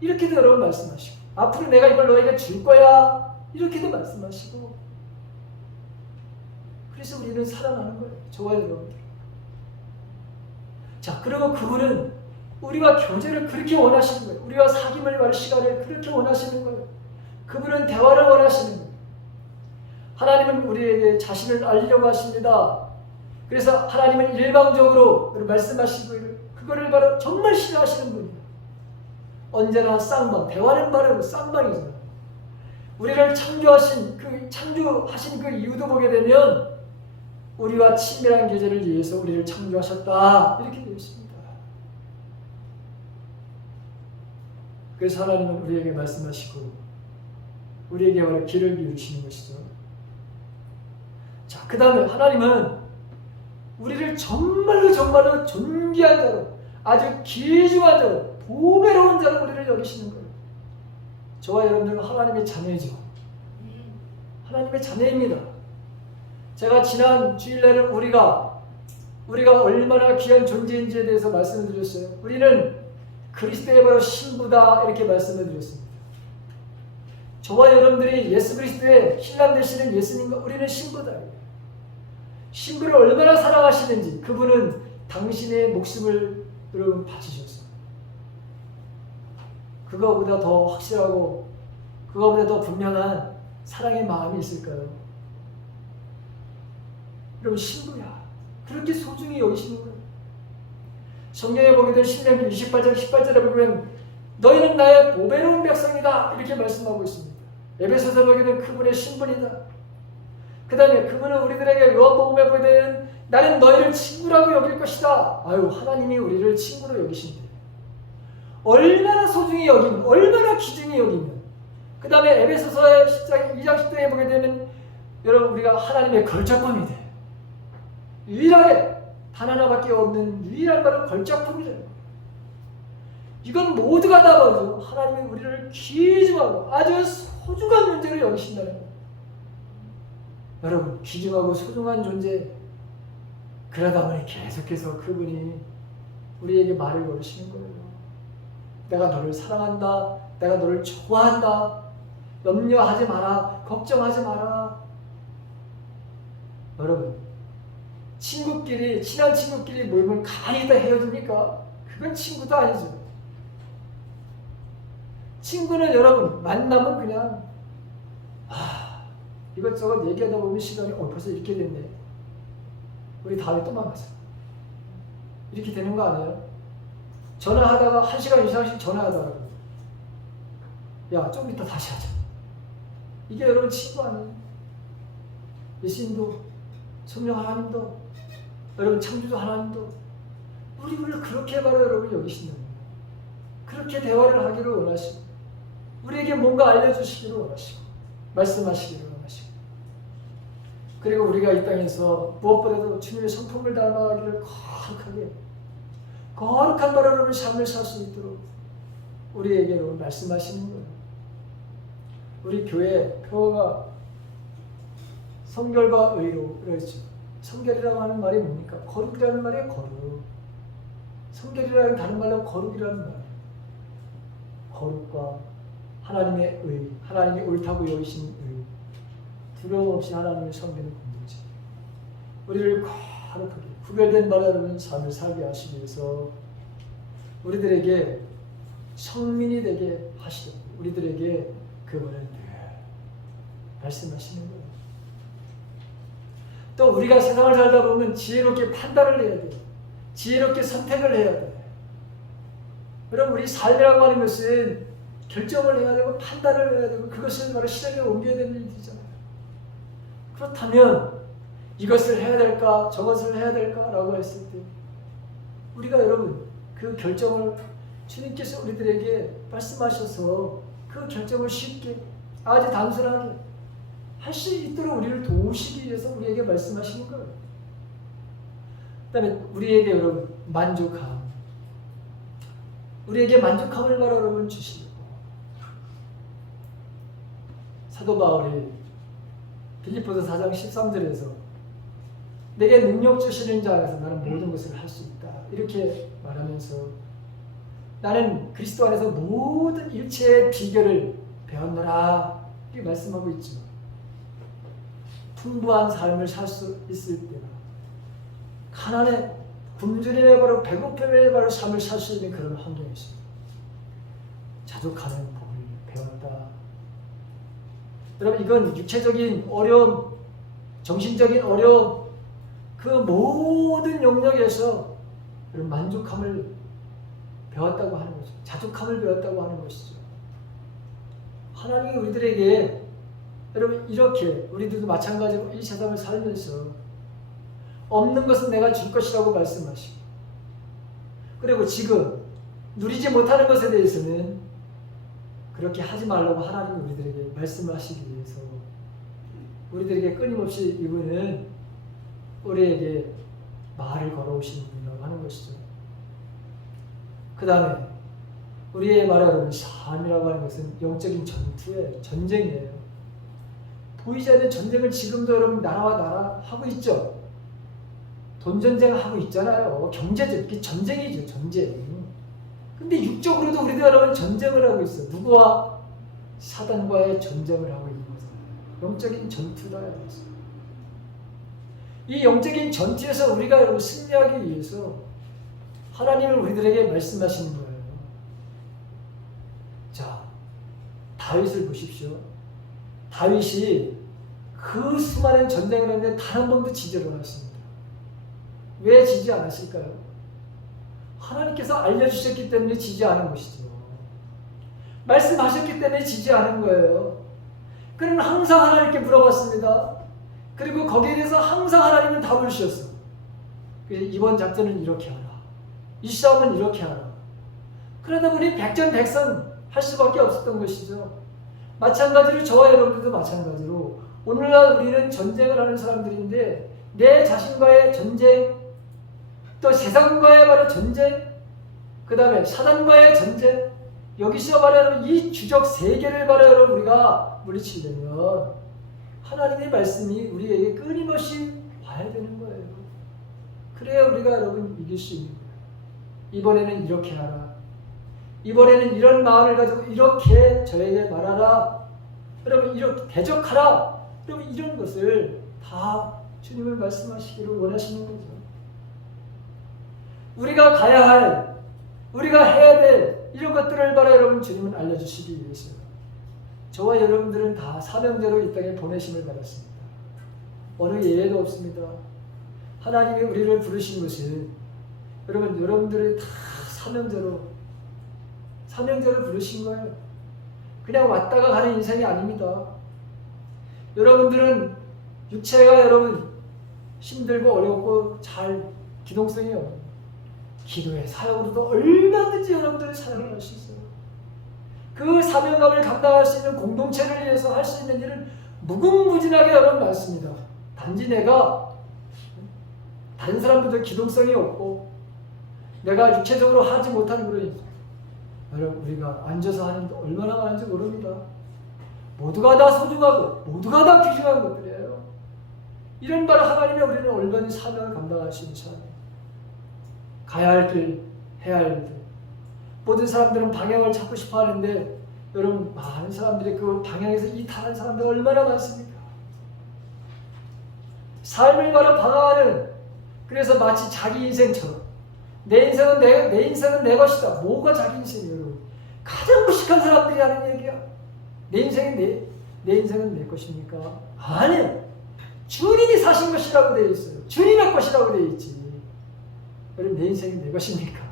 이렇게도 여러분 말씀하시고 앞으로 내가 이걸 너에게 줄 거야 이렇게도 말씀하시고 그래서 우리는 살아나는 거예요. 저와 여러분들. 자, 그리고 그분은 우리와 교제를 그렇게 원하시는 거예요. 우리와 사귐을 할 시간을 그렇게 원하시는 거예요. 그분은 대화를 원하시는 거예요. 하나님은 우리에게 자신을 알리려고 하십니다. 그래서 하나님은 일방적으로 말씀하시고 그거를 바로 정말 싫어하시는 분이에요. 언제나 쌍방, 대화는 바로 쌍방이잖아요. 우리를 창조하신 그 이유도 보게 되면 우리와 친밀한 교제를 위해서 우리를 창조하셨다 이렇게 되어 있습니다. 그래서 하나님은 우리에게 말씀하시고 우리에게 바로 길을 비우시는 것이죠. 자, 그 다음에 하나님은 우리를 정말로 존귀한 자로 아주 귀중한 자로 보배로운 자로 우리를 여기시는 거예요. 저와 여러분들은 하나님의 자녀이죠. 하나님의 자녀입니다. 제가 지난 주일날은 우리가 얼마나 귀한 존재인지에 대해서 말씀을 드렸어요. 우리는 그리스도의 바로 신부다 이렇게 말씀을 드렸습니다. 저와 여러분들이 예수 그리스도의 신랑 되시는 예수님과 우리는 신부다. 신부를 얼마나 사랑하시는지 그분은 당신의 목숨을 여러분 바치셨어요. 그거보다 더 확실하고 그거보다 더 분명한 사랑의 마음이 있을까요? 여러분 신부야. 그렇게 소중히 여기시는 거예요. 성경에 보게 되면 신명기 28장 18절에 보면 너희는 나의 보배로운 백성이다 이렇게 말씀하고 있습니다. 에베소서 보게 되면 그분의 신분이다. 그 다음에 그분은 우리들에게 요한복음에 보게 되면 나는 너희를 친구라고 여길 것이다. 아유 하나님이 우리를 친구로 여기신대. 얼마나 소중히 여기면 얼마나 귀중히 여기면 그 다음에 에베소서의 2장 10장에 보게 되면 여러분 우리가 하나님의 걸작품이 돼. 유일하게 단 하나밖에 없는 유일한 바로 걸작품이래요. 이건 모두가 다 봐도 하나님이 우리를 귀중하고 아주 소중한 존재로 여기신다는 거예요. 여러분 귀중하고 소중한 존재 그러다 보니 계속해서 그분이 우리에게 말을 걸으시는 거예요. 내가 너를 사랑한다. 내가 너를 좋아한다. 염려하지 마라. 걱정하지 마라. 여러분 친구끼리 친한 친구끼리 모이면 가만히 있다 헤어집니까? 그건 친구도 아니죠. 친구는 여러분 만나면 그냥 이것저것 얘기하다 보면 시간이 벌써 이렇게 됐네. 우리 다음에 또 만나자. 이렇게 되는 거 아니에요? 전화하다가 1시간 이상씩 전화하다가 야 좀 이따 다시 하자. 이게 여러분 친구 아니에요? 예수님도 성령 하나님도 여러분 창조주 하나님도 우리를 그렇게 바로 여러분 여기신다는 거예요. 그렇게 대화를 하기를 원하시고 우리에게 뭔가 알려주시기를 원하시고 말씀하시기를 원하시고 그리고 우리가 이 땅에서 무엇보다도 주님의 성품을 닮아가기를 거룩한 바로 여러분 삶을 살 수 있도록 우리에게로 말씀하시는 거예요. 우리 교회 표어가 성결과 의로 그러죠. 성결이라고 하는 말이 뭡니까? 거룩이라는 말이에요. 거룩. 성결이라는 다른 말로 거룩이라는 말이에요. 거룩과 하나님의 의, 하나님이 옳다고 여기신 의, 두려움 없이 하나님을 섬기는 공동체. 우리를 거룩하게 구별된 바라는 삶을 살게 하시기 위해서 우리들에게 성민이 되게 하시고 우리들에게 그분을 늘 말씀하시는 거예요. 또 우리가 세상을 살다 보면 지혜롭게 판단을 해야 돼요. 지혜롭게 선택을 해야 돼요. 여러분 우리 삶이라고 하는 것은 결정을 해야 되고 판단을 해야 되고 그것을 바로 실행에 옮겨야 되는 일이잖아요. 그렇다면 이것을 해야 될까 저것을 해야 될까라고 했을 때 우리가 여러분 그 결정을 주님께서 우리들에게 말씀하셔서 그 결정을 쉽게 아주 단순하게 할 수 있도록 우리를 도우시기 위해서 우리에게 말씀하시는 거예요. 그 다음에 우리에게 여러분 만족함 우리에게 만족함을 바로 여러분 주시고 사도 바울이 빌립보서 4장 13절에서 내게 능력 주시는 자 안에서 나는 모든 것을 할 수 있다 이렇게 말하면서 나는 그리스도 안에서 모든 일체의 비결을 배웠노라 이렇게 말씀하고 있죠. 풍부한 삶을 살 수 있을 때나 가난에 굶주림에 바로 배고픔에 바로 삶을 살 수 있는 그런 환경이죠. 자족하는 법을 배웠다. 여러분 이건 육체적인 어려움, 정신적인 어려움 그 모든 영역에서 만족함을 배웠다고 하는 거죠. 자족함을 배웠다고 하는 것이죠. 하나님이 우리들에게 여러분 이렇게 우리들도 마찬가지로 이 세상을 살면서 없는 것은 내가 줄 것이라고 말씀하시고 그리고 지금 누리지 못하는 것에 대해서는 그렇게 하지 말라고 하나님이 우리들에게 말씀하시기 위해서 우리들에게 끊임없이 이분은 우리에게 말을 걸어오시는 분이라고 하는 것이죠. 그 다음에 우리의 말하는 삶이라고 하는 것은 영적인 전투예요. 전쟁이에요. 보이지 않는 전쟁을 지금도 여러분 나라와 나라 하고 있죠. 돈 전쟁 하고 있잖아요. 경제적 전쟁이죠. 전쟁. 근데 육적으로도 우리도 여러분 전쟁을 하고 있어. 누구와? 사단과의 전쟁을 하고 있는 거잖아요. 영적인 전투다. 이 영적인 전투에서 우리가 여러분 승리하기 위해서 하나님을 우리들에게 말씀하시는 거예요. 자, 다윗을 보십시오. 다윗이 그 수많은 전쟁을 했는데 단 한 번도 지지 않았습니다. 왜 지지 않았을까요? 하나님께서 알려주셨기 때문에 지지 않은 것이죠. 말씀하셨기 때문에 지지 않은 거예요. 그는 항상 하나님께 물어봤습니다. 그리고 거기에 대해서 항상 하나님은 답을 주셨어. 이번 작전은 이렇게 하라. 이 싸움은 이렇게 하라. 그러다 보니 백전백선 할 수밖에 없었던 것이죠. 마찬가지로 저와 여러분들도 마찬가지로 오늘날 우리는 전쟁을 하는 사람들인데 내 자신과의 전쟁 또 세상과의 바로 전쟁 그 다음에 사단과의 전쟁 여기서 말하는 이 주적 세계를 바로 우리가 물리치려면 하나님의 말씀이 우리에게 끊임없이 와야 되는 거예요. 그래야 우리가 여러분 이길 수 있는 거예요. 이번에는 이렇게 하라. 이번에는 이런 마음을 가지고 이렇게 저에게 말하라. 여러분 이렇게 대적하라. 여러분 이런 것을 다 주님을 말씀하시기를 원하시는 거죠. 우리가 가야 할, 우리가 해야 될 이런 것들을 바로 여러분 주님은 알려주시기 위해서 저와 여러분들은 다 사명대로 이 땅에 보내심을 받았습니다. 어느 예외도 없습니다. 하나님이 우리를 부르신 것은 여러분들이 다 사명대로 부르신 거예요. 그냥 왔다가 가는 인생이 아닙니다. 여러분들은 육체가 여러분 힘들고 어렵고 잘 기동성이 없는 기도의 사역으로도 얼마든지 여러분들이 사역을 할 수 있어요. 그 사명감을 감당할 수 있는 공동체를 위해서 할 수 있는 일은 무궁무진하게 여러분 많습니다. 단지 내가 다른 사람들도 기동성이 없고 내가 육체적으로 하지 못하는 그런 여러분 우리가 앉아서 하는 게 얼마나 많은지 모릅니다. 모두가 다 소중하고 모두가 다 귀중한 것들이에요. 이런 말을 하나님의 우리는 얼마나 사명을 감당할 수 있는 사람. 가야 할 길, 해야 할 일들. 모든 사람들은 방향을 찾고 싶어 하는데 여러분 많은 사람들이 그 방향에서 이탈한 사람들 얼마나 많습니까? 삶을 바로 방황하는 그래서 마치 자기 인생처럼 내 인생은 내 것이다. 뭐가 자기 인생이에요? 가장 무식한 사람들이 하는 얘기야. 내 인생은 내 것입니까? 아니요. 주님이 사신 것이라고 되어 있어요. 주님의 것이라고 되어 있지. 여러분 내 인생이 내 것입니까?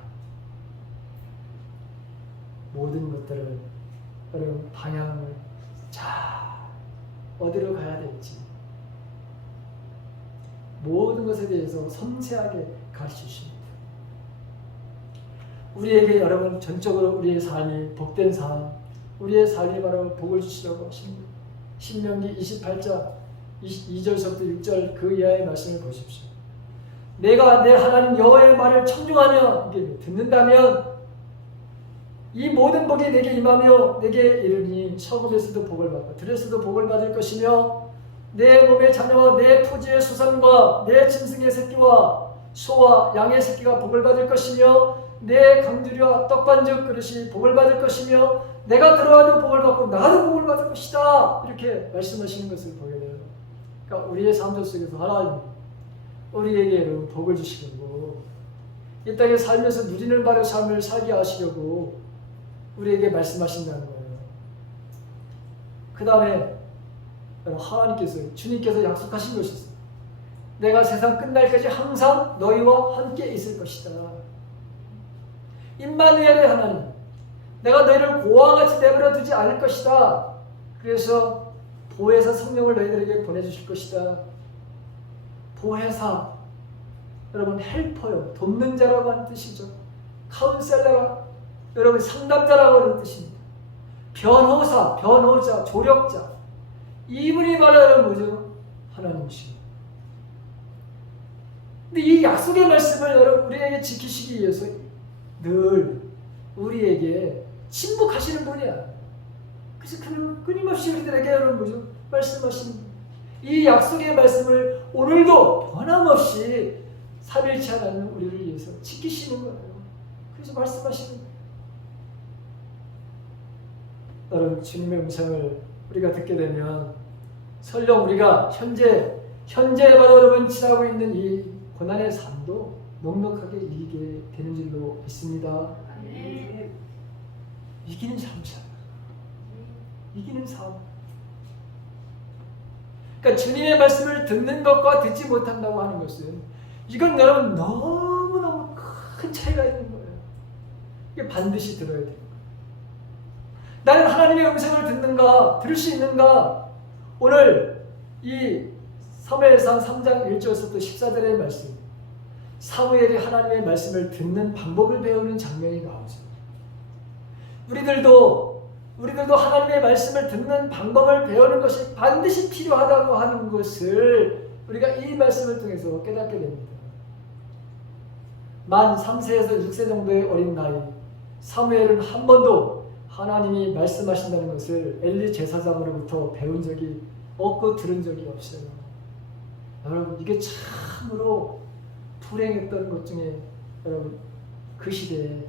모든 것들을 여러분 방향을 어디로 가야 될지 모든 것에 대해서 섬세하게 가르쳐 주십니다. 우리에게 여러분 전적으로 우리의 삶이 복된 삶, 우리의 삶이 바로 복을 주시려고 하십니다. 신명기 28장 2절부터 6절 그 이하의 말씀을 보십시오. 내가 내 하나님 여호와의 말을 청중하며 듣는다면 이 모든 복이 내게 임하며 내게 이르니 서금에서도 복을 받고 들에서도 복을 받을 것이며 내 몸의 자녀와 내 토지의 수산과 내 짐승의 새끼와 소와 양의 새끼가 복을 받을 것이며 내 강주리와 떡반죽 그릇이 복을 받을 것이며 내가 들어와도 복을 받고 나도 복을 받을 것이다. 이렇게 말씀하시는 것을 보게 돼요. 그러니까 우리의 삶 속에서 하나님 우리에게 복을 주시려고 이 땅에 살면서 누리는 바로 삶을 살게 하시려고 우리에게 말씀하신다는 거예요. 그 다음에 하나님께서 주님께서 약속하신 것이 있어요. 내가 세상 끝날까지 항상 너희와 함께 있을 것이다. 임마누엘의 하나님, 내가 너희를 고아와 같이 내버려 두지 않을 것이다. 그래서 보혜사 성령을 너희들에게 보내주실 것이다. 보혜사, 여러분 헬퍼요, 돕는 자라고 하는 뜻이죠. 카운셀러가 여러분 상담자라고 하는 뜻입니다. 변호사, 변호자, 조력자, 이분이 말하는 뭐죠? 하나님이십니다. 근데 이 약속의 말씀을 여러분 우리에게 지키시기 위해서 늘 우리에게 침묵하시는 분이야. 그래서 그는 끊임없이 우리들에게 여러분 뭐죠? 말씀하시는 이 약속의 말씀을 오늘도 변함없이 삼일치 않는 우리를 위해서 지키시는 거예요. 그래서 말씀하시는 거예요. 여러분 주님의 음성을 우리가 듣게 되면 설령 우리가 현재 바로 여러분 지나고 있는 이 고난의 삶도 넉넉하게 이기게 되는 줄로 믿습니다. 이기는 삶이잖아. 이기는 삶. 그러니까 주님의 말씀을 듣는 것과 듣지 못한다고 하는 것은 이건 여러분 너무너무 큰 차이가 있는 거예요. 이게 반드시 들어야 돼요. 나는 하나님의 음성을 듣는가, 들을 수 있는가? 오늘 이 사무엘상 3장 1절부터 14절의 말씀, 사무엘이 하나님의 말씀을 듣는 방법을 배우는 장면이 나오죠. 우리들도 하나님의 말씀을 듣는 방법을 배우는 것이 반드시 필요하다고 하는 것을 우리가 이 말씀을 통해서 깨닫게 됩니다. 만 3세에서 6세 정도의 어린 나이 사무엘은 한 번도 하나님이 말씀하신다는 것을 엘리 제사장으로부터 배운 적이 없고 들은 적이 없어요. 여러분 이게 참으로 불행했던 것 중에 여러분 그 시대의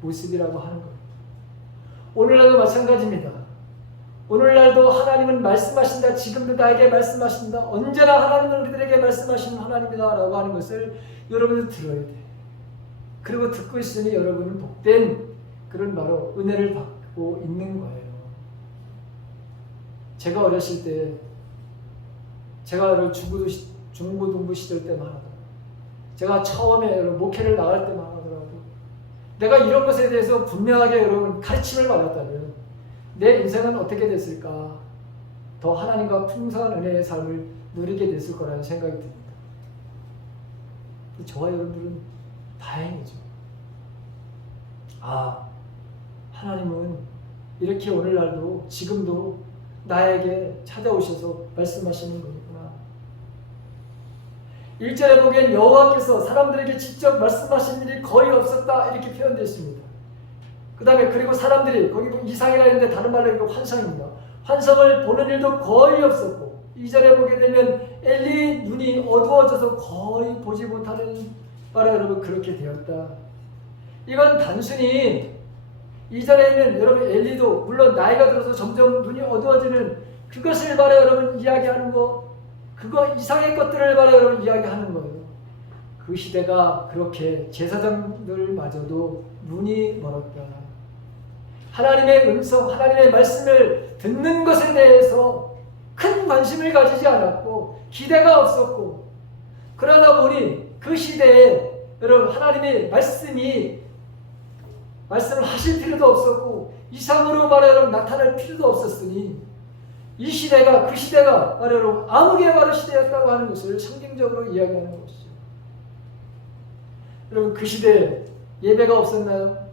모습이라고 하는 거예요. 오늘날도 마찬가지입니다. 오늘날도 하나님은 말씀하신다. 지금도 나에게 말씀하신다. 언제나 하나님은 우리들에게 말씀하시는 하나님이다 라고 하는 것을 여러분은 들어야 돼요. 그리고 듣고 있으니 여러분은 복된 그런 바로 은혜를 받고 있는 거예요. 제가 어렸을 때 제가 중고등부 시절 때만 하더라고요. 제가 처음에 목회를 나갈 때만 하더라고요. 내가 이런 것에 대해서 분명하게 여러분 가르침을 받았다면 내 인생은 어떻게 됐을까? 더 하나님과 풍성한 은혜의 삶을 누리게 됐을 거라는 생각이 듭니다. 저와 여러분들은 다행이죠. 하나님은 이렇게 오늘날도 지금도 나에게 찾아오셔서 말씀하시는 거구나. 1절에 보기엔 여호와께서 사람들에게 직접 말씀하신 일이 거의 없었다 이렇게 표현되어 있습니다. 그 다음에 그리고 사람들이 거기 이상이라 했는데 다른 말로 이거 환상입니다. 환상을 보는 일도 거의 없었고 2절에 보게 되면 엘리의 눈이 어두워져서 거의 보지 못하는 바로 여러분 그렇게 되었다. 이건 단순히 2절에 있는 여러분 엘리도 물론 나이가 들어서 점점 눈이 어두워지는 그것을 바로 여러분 이야기하는 거 그거 이상의 것들을 바로 여러분 이야기하는 거예요. 그 시대가 그렇게 제사장들마저도 눈이 멀었다. 하나님의 음성, 하나님의 말씀을 듣는 것에 대해서 큰 관심을 가지지 않았고 기대가 없었고 그러다 보니 그 시대에 여러분 하나님의 말씀을 하실 필요도 없었고 이상으로 바로 여러분 나타날 필요도 없었으니 이 시대가 그 시대가 바로 여러분 암흑의 바로 시대였다고 하는 것을 성경적으로 이야기하는 것이죠. 여러분 그 시대에 예배가 없었나요?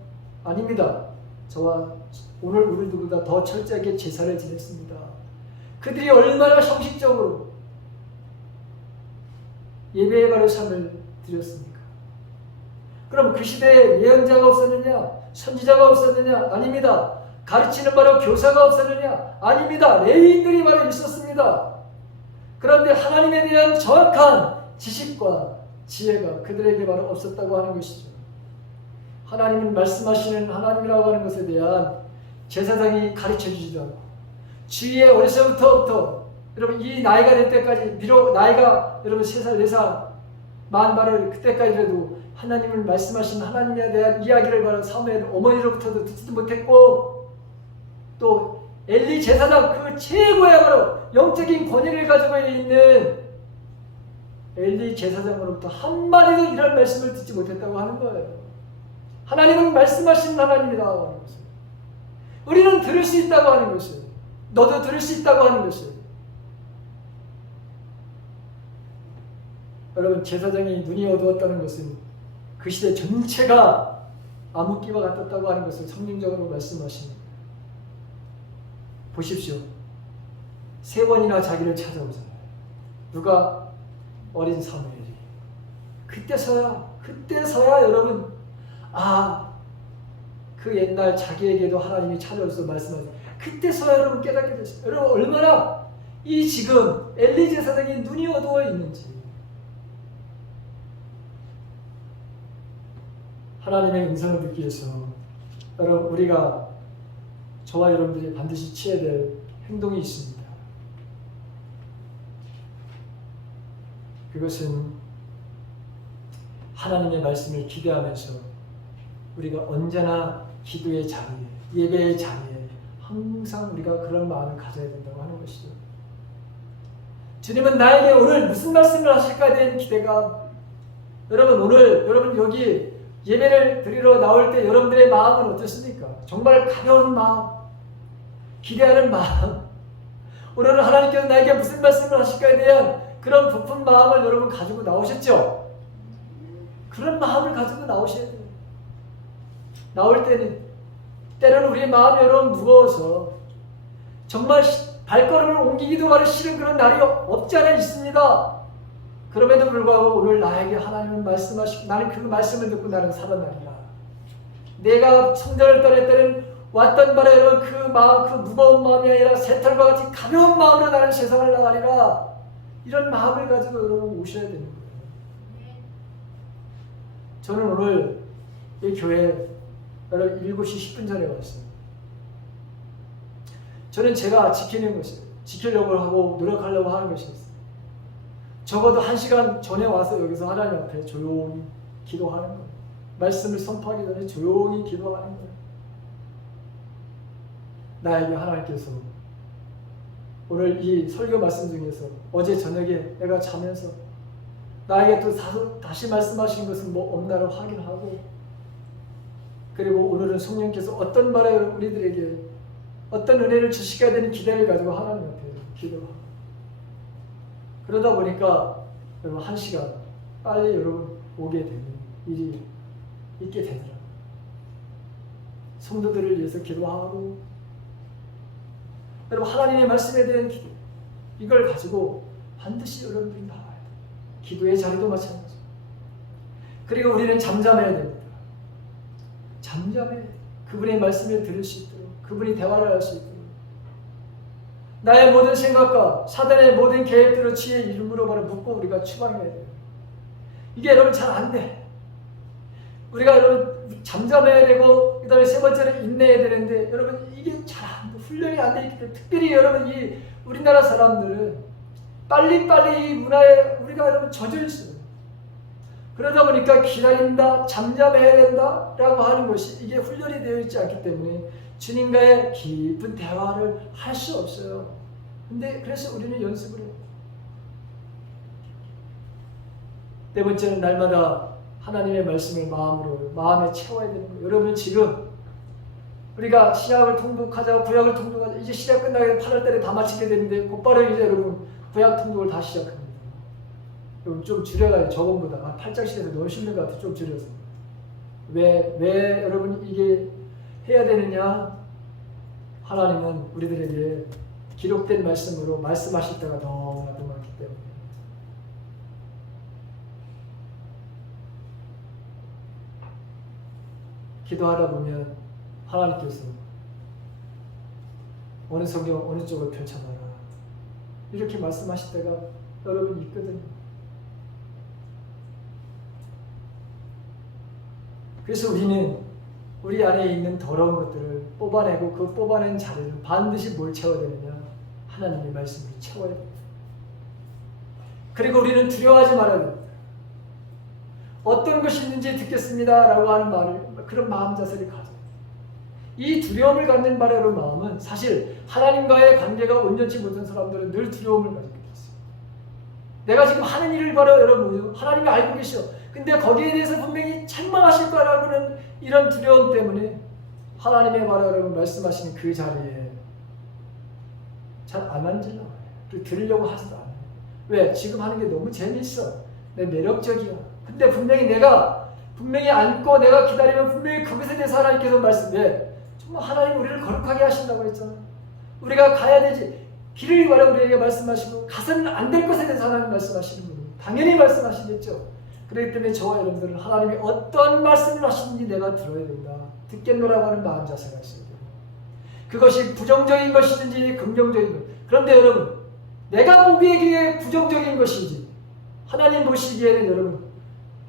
아닙니다. 저와 오늘 우리 누구보다 더 철저하게 제사를 지냈습니다. 그들이 얼마나 형식적으로 예배의 바로 삶을 드렸습니까? 그럼 그 시대에 예언자가 없었느냐? 선지자가 없었느냐? 아닙니다. 가르치는 바로 교사가 없었느냐? 아닙니다. 레위인들이 바로 있었습니다. 그런데 하나님에 대한 정확한 지식과 지혜가 그들에게 바로 없었다고 하는 것이죠. 하나님은 말씀하시는 하나님이라고 하는 것에 대한 제사장이 가르쳐주지도 않고 주위에 어려서부터 여러분 이 나이가 될 때까지 비록 나이가 여러분 3살 4살 만발을 그때까지라도 하나님을 말씀하신 하나님에 대한 이야기를 바로 사무엘 어머니로부터도 듣지도 못했고 또 엘리 제사장 그 최고의 바로 영적인 권위를 가지고 있는 엘리 제사장으로부터 한마디도 이런 말씀을 듣지 못했다고 하는 거예요. 하나님은 말씀하신 하나님이라고 하는 것을 우리는 들을 수 있다고 하는 것을 너도 들을 수 있다고 하는 것을 여러분 제사장이 눈이 어두웠다는 것은 그 시대 전체가 암흑기와 같았다고 하는 것을 성경적으로 말씀하십니다. 보십시오. 3번이나 자기를 찾아오잖아요. 누가? 어린 사무엘이. 그때서야 여러분 그 옛날 자기에게도 하나님이 찾아오셔서 말씀하세요. 그때서야 여러분 깨닫게 됐어요. 여러분 얼마나 이 지금 엘리 제사장이 눈이 어두워 있는지 하나님의 음성을 듣기 위해서 여러분 우리가 저와 여러분들이 반드시 취해야 될 행동이 있습니다. 그것은 하나님의 말씀을 기대하면서 우리가 언제나 기도의 자리에 예배의 자리에 항상 우리가 그런 마음을 가져야 된다고 하는 것이죠. 주님은 나에게 오늘 무슨 말씀을 하실까에 대한 기대가 여러분 오늘 여러분 여기 예배를 드리러 나올 때 여러분들의 마음은 어떻습니까? 정말 가벼운 마음, 기대하는 마음 오늘은 하나님께서 나에게 무슨 말씀을 하실까에 대한 그런 부푼 마음을 여러분 가지고 나오셨죠? 그런 마음을 가지고 나오셔야 돼요. 나올 때는 우리의 마음이 여러분 무거워서 정말 발걸음을 옮기기도 바로 싫은 그런 날이 없지 않아 있습니다. 그럼에도 불구하고 오늘 나에게 하나님은 말씀하시고 나는 그 말씀을 듣고 나는 살아나리라. 내가 성전을 떠날 때는 왔던 바로 여러분 그 마음, 그 무거운 마음이 아니라 새털과 같이 가벼운 마음으로 나는 세상을 나가리라. 이런 마음을 가지고 여러분 오셔야 되는 거예요. 저는 오늘 이 교회 여러분 7시 10분 전에 왔어요. 저는 제가 지키려고 하고 노력하려고 하는 것이 있어요. 적어도 1시간 전에 와서 여기서 하나님 앞에 조용히 기도하는 거예요. 말씀을 선포하기 전에 조용히 기도하는 거예요. 나에게 하나님께서 오늘 이 설교 말씀 중에서 어제 저녁에 내가 자면서 나에게 또 다시 말씀하신 것은 뭐 없나를 확인하고 그리고 오늘은 성령께서 어떤 말을 우리들에게 어떤 은혜를 주시게 되는 기대를 가지고 하나님 앞에 기도하고. 그러다 보니까 여러분 1시간 빨리 여러분 오게 되는 일이 있게 되더라고요. 성도들을 위해서 기도하고, 여러분 하나님의 말씀에 대한 기도, 이걸 가지고 반드시 여러분들이 나와야 돼요. 기도의 자리도 마찬가지입니다. 그리고 우리는 잠잠해야 됩니다. 잠잠해야 돼요. 그분의 말씀을 들을 수 있도록, 그분이 대화를 할 수 있도록. 나의 모든 생각과 사단의 모든 계획들을 주의 이름으로 바로 묻고 우리가 추방해야 돼요. 이게 여러분 잘 안 돼. 우리가 여러분 잠잠해야 되고, 그 다음에 세 번째는 인내해야 되는데, 여러분 이게 잘 안 돼. 훈련이 안 돼 있기 때문에, 특별히 여러분 이 우리나라 사람들은 빨리빨리 이 문화에 우리가 여러분 젖어 있어요. 그러다 보니까 기다린다, 잠잠해야 된다 라고 하는 것이 이게 훈련이 되어 있지 않기 때문에 주님과의 깊은 대화를 할 수 없어요. 근데 그래서 우리는 연습을 해요. 네 번째는 날마다 하나님의 말씀을 마음에 채워야 되는 거예요. 여러분 지금 우리가 신약을 통독하자, 구약을 통독하자, 이제 시작 끝나게 8월달에 다 마치게 되는데 곧바로 이제 여러분 구약 통독을 다시 시작합니다. 여러분 좀 줄여가요. 저번보다 8장씩에서 너무 힘든 것 같아요. 좀 줄여서. 왜 여러분 이게 해야 되느냐? 하나님은 우리들에게 기록된 말씀으로 말씀하실 때가 너무나도 많기 때문에. 기도하다 보면 하나님께서 어느 성경 어느 쪽을 펼쳐봐라 이렇게 말씀하실 때가 여러분 있거든요. 그래서 우리는 우리 안에 있는 더러운 것들을 뽑아내고 그 뽑아낸 자리를 반드시 뭘 채워야 되느냐? 하나님의 말씀을 채워야 됩니다. 그리고 우리는 두려워하지 말아야 됩니다. 어떤 것이 있는지 듣겠습니다 라고 하는 말을, 그런 마음 자세를 가져요. 이 두려움을 갖는 바라는 마음은 사실 하나님과의 관계가 온전치 못한 사람들은 늘 두려움을 가지고 있어요. 내가 지금 하는 일을 바로 여러분 하나님이 알고 계셔. 근데 거기에 대해서 분명히 책망하실 거라고는 이런 두려움 때문에 하나님의 바로 여러분 말씀하시는 그 자리에 잘 안 앉으려고 해요. 그리고 들으려고 하지도 않아요. 왜? 지금 하는 게 너무 재밌어. 내 매력적이야. 근데 분명히 앉고 내가 기다리면 분명히 그것에 대해서 하나님께서 말씀해. 정말 하나님 우리를 거룩하게 하신다고 했잖아요. 우리가 가야 되지. 길을 바라 우리에게 말씀하시고 가서는 안 될 것에 대해서 하나님 말씀하시는 분은 당연히 말씀하시겠죠. 그렇기 때문에 저와 여러분들은 하나님이 어떤 말씀을 하시는지 내가 들어야 된다. 듣겠노라고 하는 마음 자세가 있어야 돼요. 그것이 부정적인 것이든지 긍정적인 것. 그런데 여러분, 내가 보기에 부정적인 것인지 하나님 보시기에는 여러분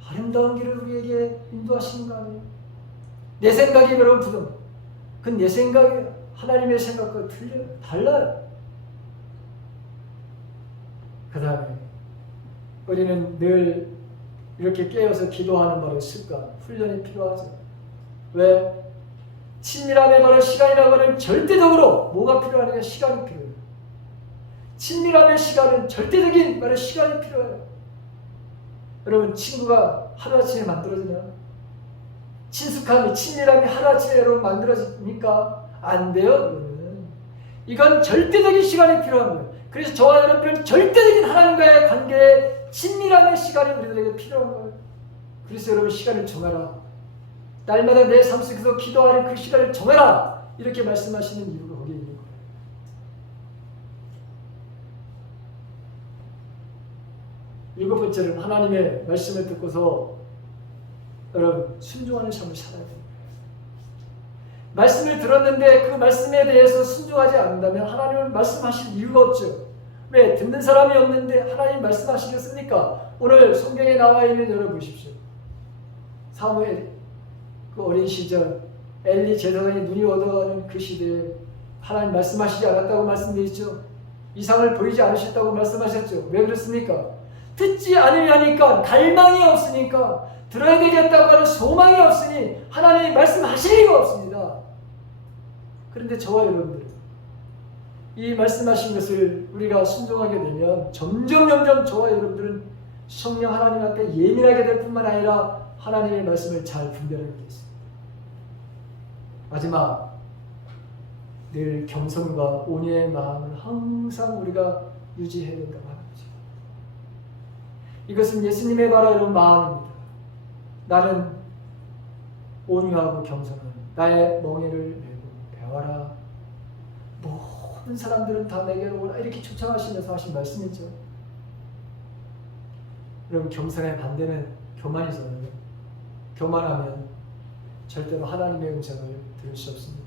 아름다운 길을 우리에게 인도하시는 거 아니에요? 내 생각이 여러분 부정. 그건 내 생각이 하나님의 생각과 달라요. 그 다음에 우리는 늘 이렇게 깨어서 기도하는 바로 습관, 훈련이 필요하죠. 왜? 친밀함의 바로 시간이라고 하는 절대적으로 뭐가 필요하느냐? 시간이 필요해요. 친밀함의 시간은 절대적인 바로 시간이 필요해요. 여러분 친구가 하루아침에 만들어지냐? 친숙함이, 친밀함이 하루아침에 여러분 만들어집니까? 안 돼요. 여러분. 이건 절대적인 시간이 필요한 거예요. 그래서 저와 여러분은 절대적인 하나님과의 관계에 친밀함의 시간이 우리들에게 필요한 거예요. 그래서 여러분 시간을 정해라. 날마다 내 삶 속에서 기도하는 그 시간을 정해라. 이렇게 말씀하시는 이유가 거기에 있는 거예요. 일곱 번째는 하나님의 말씀을 듣고서 여러분 순종하는 삶을 살아야 됩니다. 말씀을 들었는데 그 말씀에 대해서 순종하지 않는다면 하나님은 말씀하실 이유가 없죠. 왜? 듣는 사람이 없는데 하나님 말씀하시겠습니까? 오늘 성경에 나와 있는 여러분 보십시오. 사무엘 그 어린 시절 엘리 제사장이 눈이 어두워가는 그 시대에 하나님 말씀하시지 않았다고 말씀되어 있죠. 이상을 보이지 않으셨다고 말씀하셨죠. 왜 그렇습니까? 듣지 않으려니까, 갈망이 없으니까, 들어야 되겠다고 하는 소망이 없으니 하나님이 말씀하실 리가 없습니다. 그런데 저와 여러분들 이 말씀하신 것을 우리가 순종하게 되면 점점 저와 여러분들은 성령 하나님 앞에 예민하게 될 뿐만 아니라 하나님의 말씀을 잘 분별하게 되겠습니다. 마지막 늘 겸손과 온유의 마음을 항상 우리가 유지해야 된다고 하는 거죠. 이것은 예수님의 바로 이런 마음입니다. 나는 온유하고 겸손한 나의 멍에를 메고 배워라. 모든 사람들은 다 내게로 오라 이렇게 초청하시면서 하신 말씀이죠. 여러분, 겸손의 반대는 교만이잖아요. 교만하면 절대로 하나님의 음성을 들을 수 없습니다.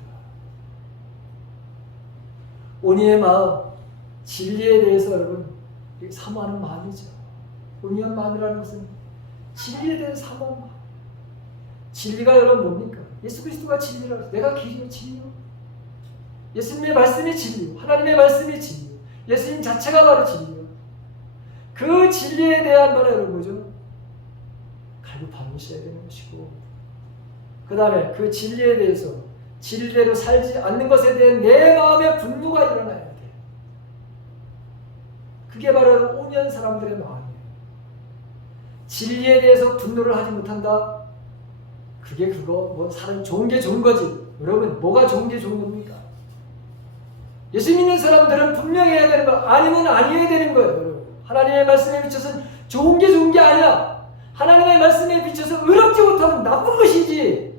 온유의 마음, 진리에 대해서 여러분 사모하는 마음이죠. 온유한 마음이라는 것은 진리에 대해 사모하는 마음. 진리가 여러분 뭡니까? 예수 그리스도가 진리라고 해서 내가 길이요 진리요. 예수님의 말씀이 진리요. 하나님의 말씀이 진리요. 예수님 자체가 바로 진리요. 그 진리에 대한 바로 여러분 뭐죠? 갈급하셔야 되는 것이고, 그 다음에 그 진리에 대해서 진리대로 살지 않는 것에 대한 내 마음의 분노가 일어나야 돼. 그게 바로 온유한 사람들의 마음이에요. 진리에 대해서 분노를 하지 못한다? 그게 그거 뭐 사람 좋은 게 좋은 거지. 여러분, 뭐가 좋은 게 좋은 겁니까? 예수 믿는 사람들은 분명히 해야 되는 거 아니면 아니어야 되는 거예요. 여러분, 하나님의 말씀에 비춰서는 좋은 게 좋은 게 아니야. 하나님의 말씀에 비춰서 의롭지 못하면 나쁜 것이지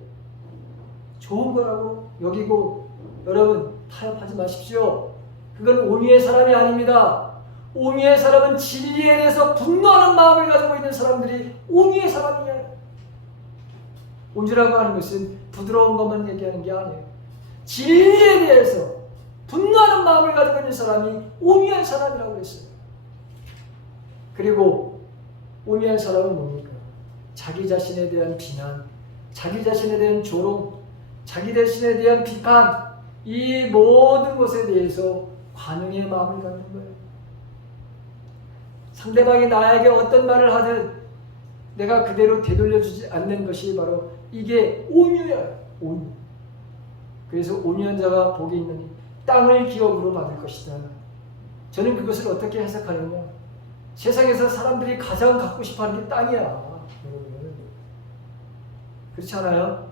좋은 거라고 여기고, 여러분 타협하지 마십시오. 그건 온유의 사람이 아닙니다. 온유의 사람은 진리에 대해서 분노하는 마음을 가지고 있는 사람들이 온유의 사람이에요. 온유라고 하는 것은 부드러운 것만 얘기하는 게 아니에요. 진리에 대해서 분노하는 마음을 가지고 있는 사람이 온유한 사람이라고 했어요. 그리고 온유한 사람은 뭡니까? 자기 자신에 대한 비난, 자기 자신에 대한 조롱, 자기 자신에 대한 비판, 이 모든 것에 대해서 관용의 마음을 갖는 거예요. 상대방이 나에게 어떤 말을 하든 내가 그대로 되돌려주지 않는 것이 바로 이게 온유야. 온유. 그래서 온유한 자가 복이 있느니 땅을 기업으로 받을 것이다. 저는 그것을 어떻게 해석하느냐, 세상에서 사람들이 가장 갖고 싶어하는 게 땅이야. 여러분, 그렇지 않아요?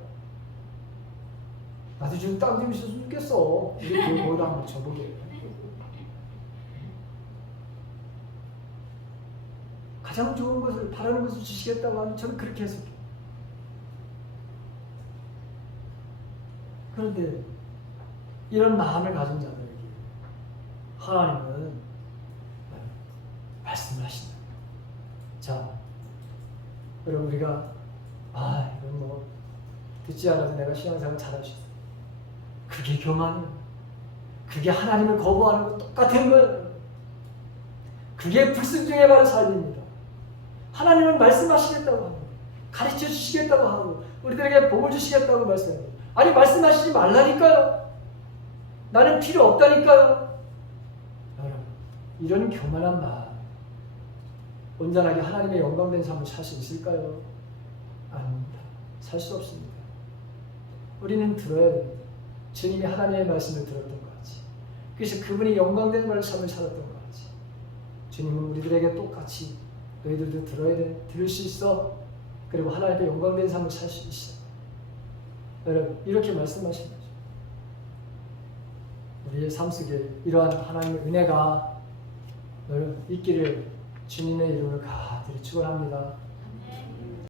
나도 지금 땅 좀 있었으면 좋겠어. 이렇게 뭐다 한번 줘보게. 가장 좋은 것을 바라는 것을 주시겠다고 하면 저는 그렇게 해석해요. 그런데 이런 마음을 가진 자들에게 하나님은 말씀을 하신다. 자, 여러분, 우리가 이건 뭐 듣지 않아도 내가 신앙생활 잘할 수 있어. 그게 교만이에요. 그게 하나님을 거부하는 거 똑같은 거예요. 그게 불순종의 바로 삶입니다. 하나님은 말씀하시겠다고 합니다. 가르쳐 주시겠다고 하고 우리들에게 복을 주시겠다고 말씀합니다. 아니, 말씀하시지 말라니까요. 나는 필요 없다니까요. 여러분, 이런 교만한 마음, 온전하게 하나님의 영광된 삶을 살 수 있을까요? 아닙니다. 살 수 없습니다. 우리는 들어야 됩니다. 주님이 하나님의 말씀을 들었던 것 같이, 그래서 그분이 영광된 삶을 살았던 것 같이, 주님은 우리들에게 똑같이 너희들도 들어야 돼. 들을 수 있어. 그리고 하나님의 영광된 삶을 살 수 있어. 여러분, 이렇게 말씀하신 거죠. 우리의 삶 속에 이러한 하나님의 은혜가 여러분 있기를 주님의 이름으로 간절히 축원합니다.